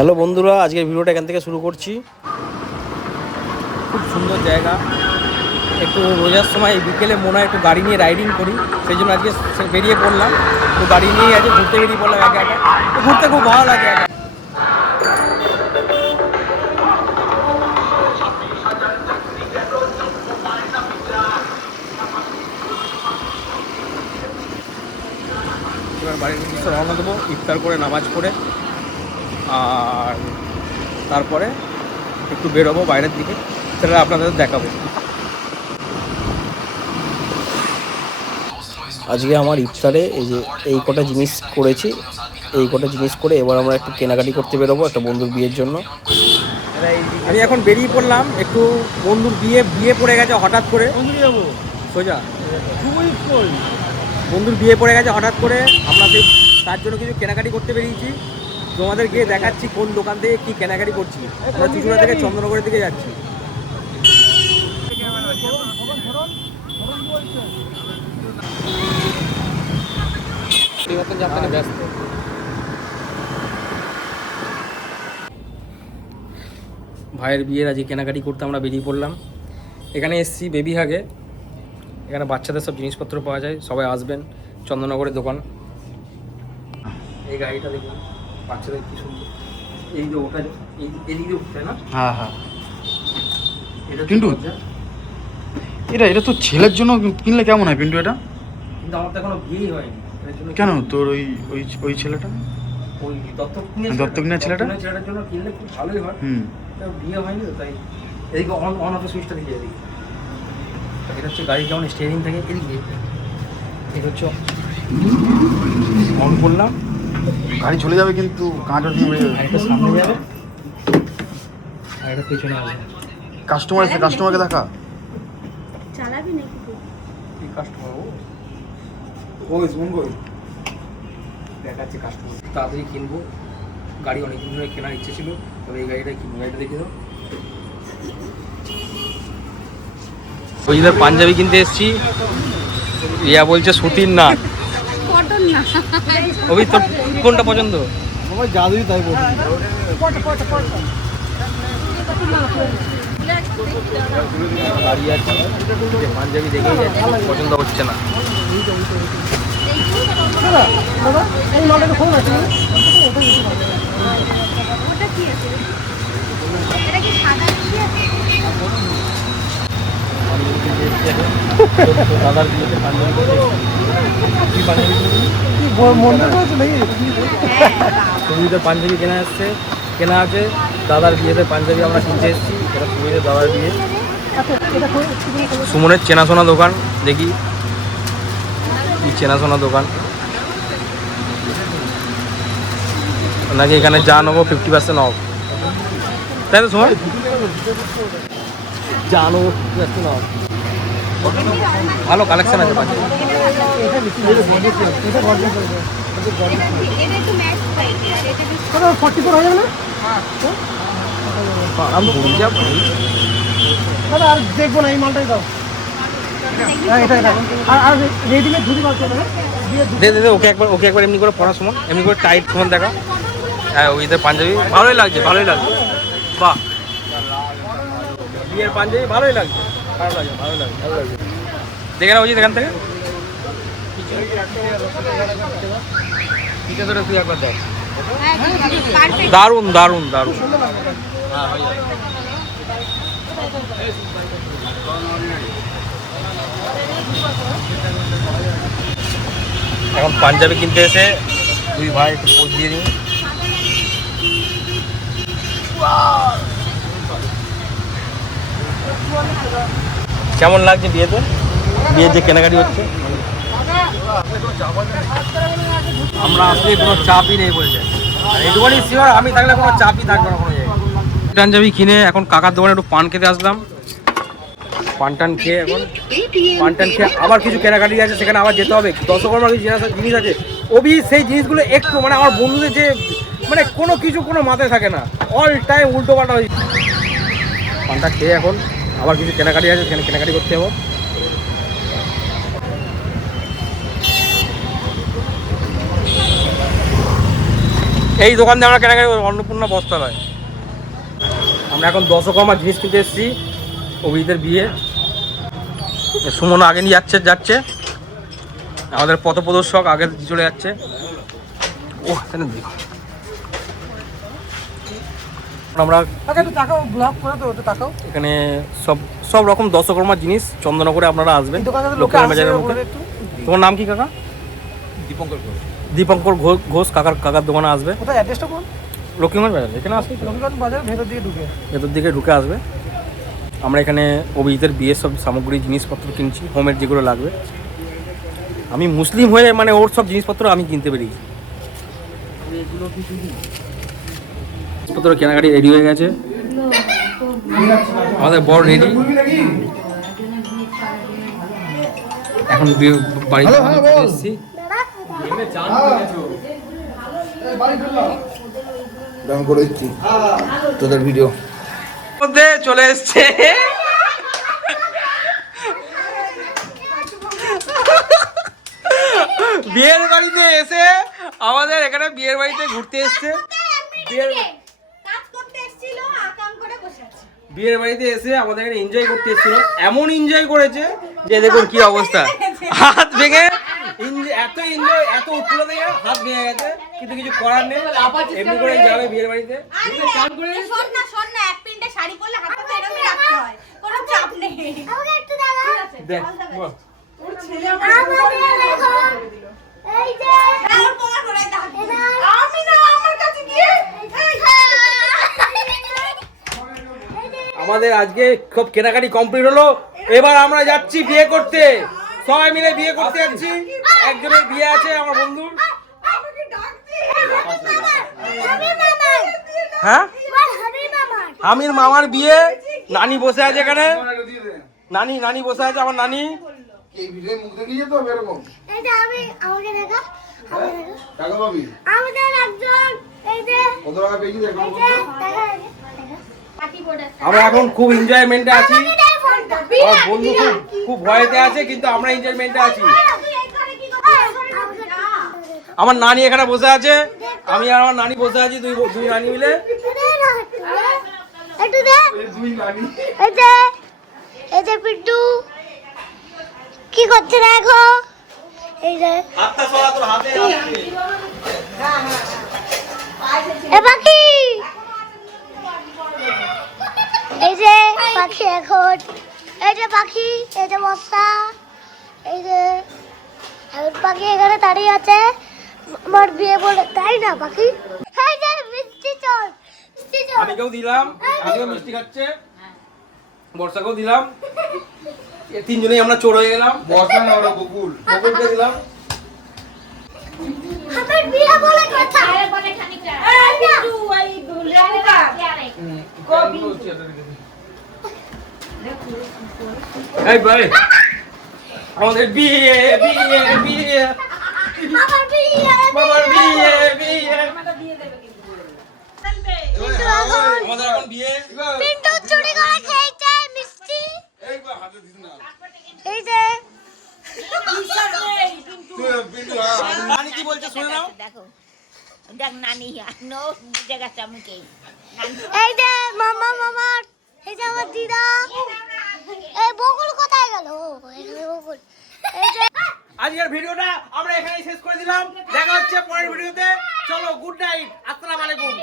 Hello বন্ধুরা, আজকের ভিডিওটা এখান থেকে শুরু করছি। খুব সুন্দর জায়গা। একটু রোজার সময় বিকেলে মনে হয় একটু গাড়ি নিয়ে রাইডিং করি, সেই জন্য আজকে বেরিয়ে পড়লাম। তো গাড়ি নিয়েই আজকে ঘুরতে বেরিয়ে পড়লাম একা একা। ঘুরতে খুব ভালো লাগে একা। এবার বাড়ির উদ্দেশ্যে রওনা দেবো ইফতার করে, নামাজ পড়ে, আর তারপরে একটু বেরোবো বাইরের দিকে, সেটা আপনাদের দেখাবো। আজকে আমার ইফতারে এই কটা জিনিস করেছি। এই কটা জিনিস করে এবার আমরা একটু কেনাকাটি করতে বেরোবো একটা বন্ধুর বিয়ের জন্য। আমি এখন বেরিয়ে পড়লাম, একটু বন্ধুর বিয়ে পড়ে গেছে হঠাৎ করে। সোজা বন্ধুর বিয়ে পড়ে গেছে হঠাৎ করে, আমরা তার জন্য কিছু কেনাকাটি করতে বেরিয়েছি। তোমাদের গিয়ে দেখাচ্ছি কোন দোকান থেকে কী কেনাকাটি করছি। আমরা চুচুড়া থেকে চন্দননগরের দিকে যাচ্ছি। ভাইয়ের বিয়ের আজকে কেনাকাটি করতে আমরা বেরিয়ে পড়লাম। এখানে এসছি বেবি হাগে। এখানে বাচ্চাদের সব জিনিসপত্র পাওয়া যায়, সবাই আসবেন। চন্দননগরের দোকান। এই গাড়িটা দেখুন, বাচ্চাদের কি সুন্দর। এই যে ওটা এদিকে উঠছে না? হ্যাঁ হ্যাঁ। পিন্টু, এটা তো ছেলের জন্য কিনলে কেমন হয় পিন্টু? এটা কিন্তু আমার তো এখনো বিয়েই হয়নি। কেন তোর ওই ছেলেটা, ওই দত্তক নেওয়া ছেলেটার জন্য কিনলে খুব ভালোই হয়। বিয়ে হয়নি তো, তাই এদিকে অন অফ সুইচটা দিকে এদিকে। এটা হচ্ছে গাড়ি যেমন স্টিয়ারিং থাকে এদিকে, এটা হচ্ছে অন করলাম, গাড়ি চলে যাবে কিন্তু কাঁচটা দিয়ে বেরিয়ে যাবে। একটা সামনে যাবে আর একটা পেছনে আসবে। কাস্টমারকে দেখা চালাবি নাকি তুই? কি কাস্টমার? দেখাচ্ছে কাস্টমার। তাড়াতাড়ি কিনবো, গাড়ি অনেকদিন ধরে কেনার ইচ্ছে ছিল, তবে এই গাড়িটাই কিনবো। গাড়িটা দেখে দাও। ওইদের পাঞ্জাবি কিনতে এসেছি। রিয়া বলছে সুতির না, কটন না। ওই তোর কোনটা পছন্দ? আমার জাদুই তাই বলি। গাড়ি আছে, পাঞ্জাবি দেখেই যাচ্ছে, পছন্দ হচ্ছে না। ওটা কি আছে? এটা কি সাদা কি আছে? দাদার বিয়েতে পাঞ্জাবি কি পাঞ্জাবি সুমিদের পাঞ্জাবি কেনা আছে। দাদার বিয়েতে পাঞ্জাবি আমরা কিনতে এসেছি। এটা সুমিদের দাদার বিয়ে। সুমনের চেনাশোনা দোকান, দেখি কি চেনাশোনা দোকান নাকি এখানে যা নেবো 50% অফ, তাই তো সুমন? যা নেবো 50% অফ। ভালো কালেকশন আছে পাঞ্জাবি। এটা একটু ম্যাচ চাই। এটা 44 হয়ে যাবে না? আরাম ঘুরে যা ভাই। দাদা আর দেখবো না, এই মালটাই দাও। এটা আর রেডিমেড ধুতি পাচ্ছ না? দে ওকে একবার এমনি করে পড়া সুমন, এমনি করে টাইট সুমন দেখা। হ্যাঁ, ওইদের পাঞ্জাবি ভালোই লাগছে। বাহ, বিয়ের পাঞ্জাবি ভালোই লাগছে। ভালো লাগছে। দেখে না, দেখান থেকে পিঠে ধরে তুই একবার দেখ। দারুণ। এখন পাঞ্জাবি কিনতে এসে দুই ভাই একটু পোজ দিয়ে নিই। কেমন লাগছে বিয়ের যে কেনাকাটি হচ্ছে? আমরা আসলে কোনো চাপই নেই বলছে, আর এটুকুনি শিওর আমি থাকলে কোনো চাপই থাকবে না কোনো জায়গায়। পাঞ্জাবি কিনে এখন কাকার দোকানে একটু পান খেতে আসলাম। পান খেয়ে আবার কিছু কেনাকাটি আছে, সেখানে আবার যেতে হবে। দশকর্মার কিছু জিনিস আছে, সেই জিনিসগুলো একটু আমার বন্ধুদের যে কোনো মাথায় থাকে না, অল টাইম উল্টো পাল্টা হয়েছে। পানটা খেয়ে এখন আবার কিছু কেনাকাটি আছে, সেখানে কেনাকাটি করতে হবে। এই দোকান দিয়ে আমরা কেনাকাটি অন্নপূর্ণা বস্ত্রালয়। আমরা এখন দশকর্মা জিনিস কিনতে এসেছি অভিজিতের বিয়ে। সুমন আগে নিয়ে যাচ্ছে আমাদের পথপ্রদর্শক আগে চলে যাচ্ছে। ও দেখো আমরা একটু তাকাও, ব্লগ করে তো একটু তাকাও। এখানে সব রকম দশকর্মার জিনিস চন্দননগরে আপনারা আসবেন। এই দোকানে লোকে লোকাল আসে বাজারের বলে মধ্যে। একটু। তোমার নাম কি কাকা? দীপঙ্কর ঘোষ কাকার দোকানে আসবে। কোথায় অ্যাড্রেসটা কোন? লক্ষ্মীগঞ্জ বাজার এখানে আসবে, লক্ষ্মীগঞ্জ বাজার ভেতর দিকে ঢুকে। ভেতর দিকে ঢুকে আসবে। আমরা এখানে অভিজিতের বিয়ের সব সামগ্রী জিনিসপত্র কিনছি, হোমের যেগুলো লাগবে। আমি মুসলিম হয়ে মানে ওর সব জিনিসপত্র আমি কিনতে পেরেছি। জিনিসপত্র কেনাকাটি রেডি হয়ে গেছে, আমাদের বড় রেডি। এখন বাড়িতে এসেছি। করে দিচ্ছি তোদের ভিডিও মধ্যে চলে এসছে বিয়ের বাড়িতে এসে আমাদের এখানে বিয়ের বাড়িতে ঘুরতে এসছে। বিয়ের বাড়িতে এসে আমাদের এখানে এনজয় করতে এসেছিল। এমন এনজয় করেছে যে দেখুন কি অবস্থা, হাত ভেঙে এত এনজয় এত উৎফুল্ল থেকে হাত ভেঙে গেছে, কিন্তু কিছু করার নেই, এমনি করে যাবে বিয়ের বাড়িতে। দেখ আমাদের আজকে খুব কেনাকাটি কমপ্লিট হলো। এবার আমরা যাচ্ছি বিয়ে করতে, সবাই মিলে বিয়ে করতে যাচ্ছি। একজনের বিয়ে আছে আমার বন্ধু। হ্যাঁ আমির মামার বিয়ে, নানি বসে আছে এখানে, নানি বসে আছে আমার নানি। আমরা এখন খুব এনজয়মেন্টে আছি। আমার বন্ধু খুব ভয়েতে আছে, কিন্তু আমরা এনজয়মেন্টে আছি। আমার নানি এখানে বসে আছে, আমি আর আমার নানি বসে আছি, দুই নানি মিলে। পিন্টু কি করছে দেখো, এই যে হাতটা সরা তোর হাতে আসছে। এ পাখি, এই যে পাখি এখন, এই যে পাখি, এই যে বস্তা, এই যে পাখি এখানে দাঁড়িয়ে আছে আমার বিয়ে বলে, তাই না পাখি? এই যে মিষ্টি চল, মিষ্টি চল। আমিকেও দিলাম, আমিও মিষ্টি খাচ্ছে, বর্ষাকেও দিলাম। এই তিনজনেই আমরা চোর হয়ে গেলাম। বর্ষা না ওরা বকুলকে দিলাম। আমার বিয়ে বলে কথা। এই ভাই আমাদের বিয়ে বিয়ে বিয়ে আমার বিয়ে, বাবার বিয়ে বিয়ে এখন আমাদের এখন বিয়ে। পিন্টু চুরি করে খেয়েছে মিষ্টি, এই যে নানি কি বলছে শুনে নাও। দেখো দেখ নানি নো বুঝে গেছে আমাকে এই যে মামার, এই যে আমার দিদা, এই বকুল কোথায় গেল? এখানে বকুল। এই যে আজকের ভিডিওটা আমরা এখানেই শেষ করে দিলাম। দেখা হচ্ছে পরের ভিডিওতে। চলো গুড নাইট, আসসালামু আলাইকুম।